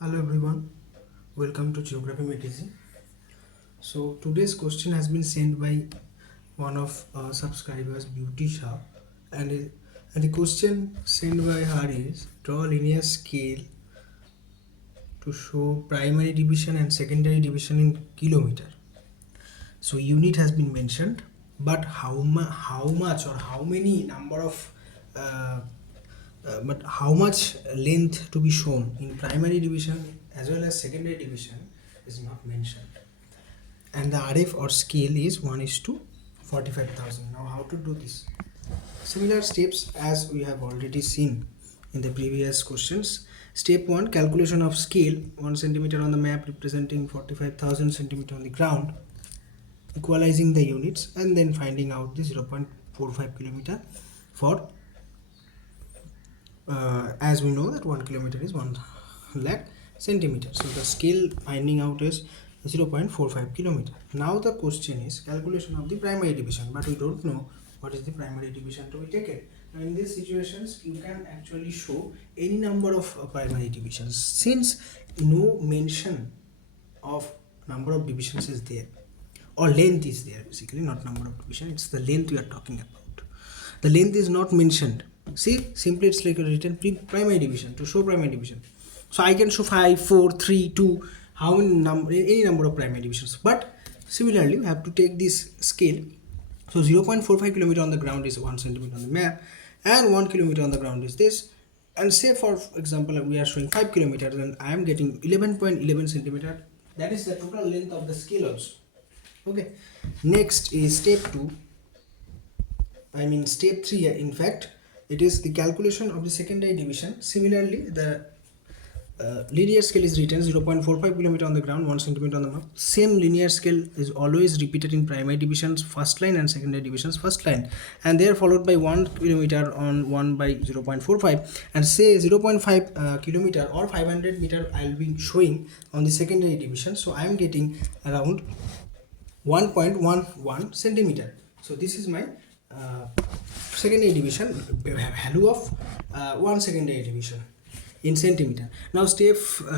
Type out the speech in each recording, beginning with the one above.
Hello everyone, welcome to Geography Magazine. So today's question has been sent by one of our subscribers, Beauty Shah, and the question sent by her is draw a linear scale to show primary division and secondary division in kilometer. So unit has been mentioned, but how much or how many number of uh, but how much length to be shown in primary division as well as secondary division is not mentioned, and the RF or scale is 1 is to 45,000. Now how to do this? Similar steps as we have already seen in the previous questions. Step 1, calculation of scale, 1 centimeter on the map representing 45,000 centimeter on the ground, equalizing the units and then finding out the 0.45 kilometer for as we know that 1 kilometer is 1 lakh centimeter. So the scale finding out is 0.45 kilometer. Now the question is calculation of the primary division, but we don't know what is the primary division to be taken. Now in these situations you can actually show any number of primary divisions, since no mention of number of divisions is there, or length is there, basically not number of division, it's the length we are talking about. The length is not mentioned. See, simply it's like a written primary division to show primary division. So I can show 5, 4, 3, 2, how many any number of primary divisions. But similarly we have to take this scale. So 0.45 kilometer on the ground is 1 centimeter on the map, and 1 kilometer on the ground is this. And say for example we are showing 5 kilometers, and I am getting 11.11 centimeter. That is the total length of the scale also. Okay, next is step 3, in fact it is the calculation of the secondary division. Similarly the linear scale is written 0.45 kilometer on the ground, 1 centimeter on the map. Same linear scale is always repeated in primary divisions first line and secondary divisions first line, and they are followed by 1 kilometer on 1 by 0.45, and say 0.5 kilometer or 500 meter I will be showing on the secondary division. So I am getting around 1.11 centimeter. So this is my secondary division value of 1 secondary division in centimeter. Now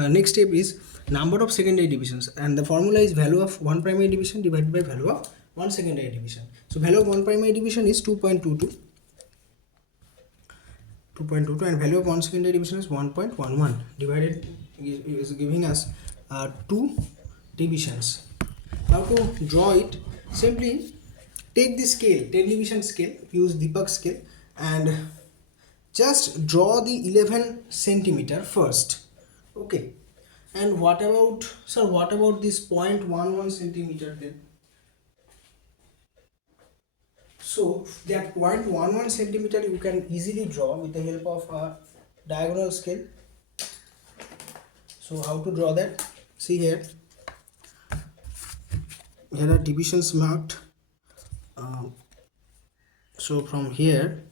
next step is number of secondary divisions, and the formula is value of 1 primary division divided by value of 1 secondary division. So value of 1 primary division is 2.22, and value of 1 secondary division is 1.11, divided is giving us 2 divisions. Now to draw it, simply take the scale, 10 division scale, use Deepak scale, and just draw the 11 centimeter first. Okay, and what about this 0.11 centimeter then? So that 0.11 centimeter you can easily draw with the help of a diagonal scale. So how to draw that? See here are divisions marked. So from here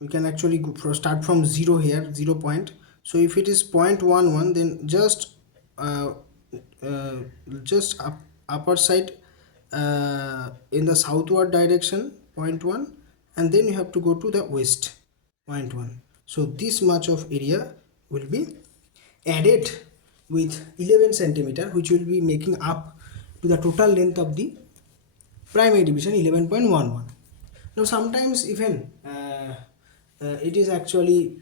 we can actually start from 0 here, 0 point. So if it is 0.11, then just upper side in the southward direction 0.1, and then you have to go to the west 0.1. So this much of area will be added with 11 centimeter, which will be making up to the total length of the primary division 11.11. Now sometimes even it is actually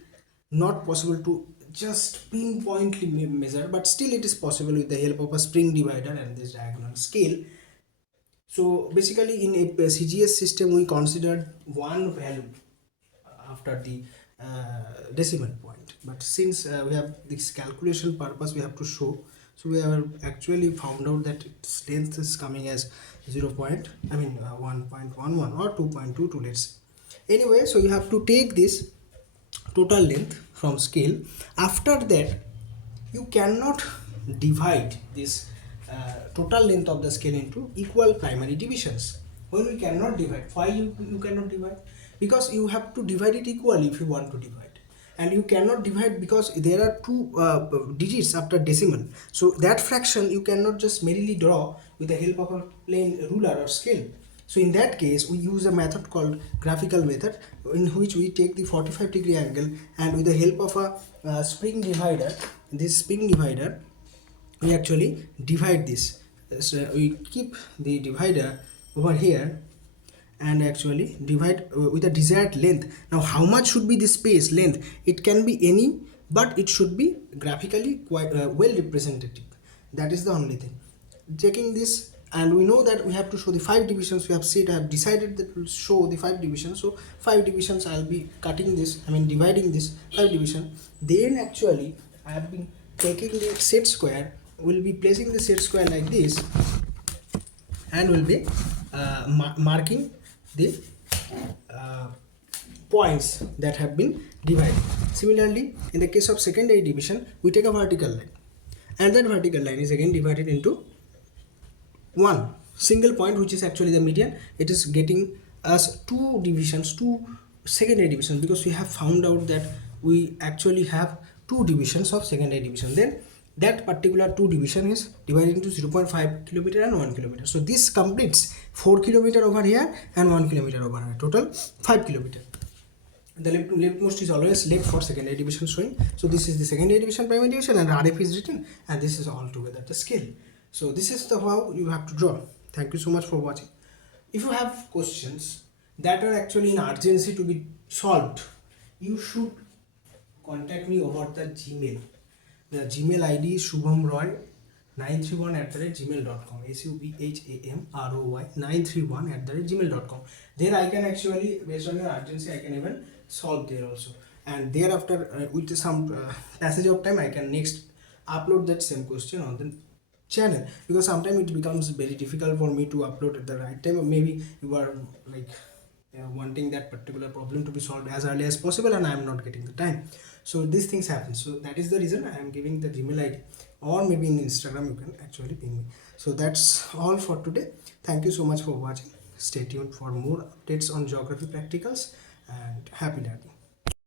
not possible to just pinpointly measure, but still it is possible with the help of a spring divider and this diagonal scale. So basically in a CGS system we considered one value after the decimal point, but since we have this calculation purpose we have to show, so we have actually found out that its length is coming as 1.11 or 2.22, let's say. Anyway, so you have to take this total length from scale. After that you cannot divide this total length of the scale into equal primary divisions. When we cannot divide, why you cannot divide? Because you have to divide it equally if you want to divide, and you cannot divide because there are two digits after decimal. So that fraction you cannot just merely draw with the help of a plain ruler or scale. So in that case, we use a method called graphical method, in which we take the 45-degree angle, and with the help of a spring divider, this spring divider, we actually divide this. So we keep the divider over here and actually divide with a desired length. Now how much should be the space length? It can be any, but it should be graphically quite well representative. That is the only thing. Taking this, and we know that we have to show the 5 divisions. We have said, I have decided that we'll show the 5 divisions. So 5 divisions, I'll be cutting this, I mean dividing this 5 division. Then actually I have been taking the set square, will be placing the set square like this, and will be marking the uh, points that have been divided. Similarly, in the case of secondary division, we take a vertical line, and that vertical line is again divided into one single point, which is actually the median. It is getting us 2 divisions, 2 secondary divisions, because we have found out that we actually have 2 divisions of secondary division. Then that particular 2 division is divided into 0.5 kilometer and 1 kilometer. So this completes 4 kilometer over here and 1 kilometer over here, total 5 kilometer. The leftmost is always left for secondary division showing. So this is the secondary division, primary division, and RF is written, and this is all together the scale. So this is the how you have to draw. Thank you so much for watching. If you have questions that are actually in urgency to be solved, you should contact me over the Gmail. The Gmail ID is shubhamroy931@gmail.com, SUBHAMROY 931@gmail.com. There I can actually, based on your urgency, I can even solve there also. And thereafter, with some passage of time, I can next upload that same question on the channel, because sometimes it becomes very difficult for me to upload at the right time, or maybe you are like wanting that particular problem to be solved as early as possible, and I am not getting the time. So these things happen. So that is the reason I am giving the Gmail ID, or maybe in Instagram you can actually ping me. So that's all for today. Thank you so much for watching. Stay tuned for more updates on geography practicals, and happy learning.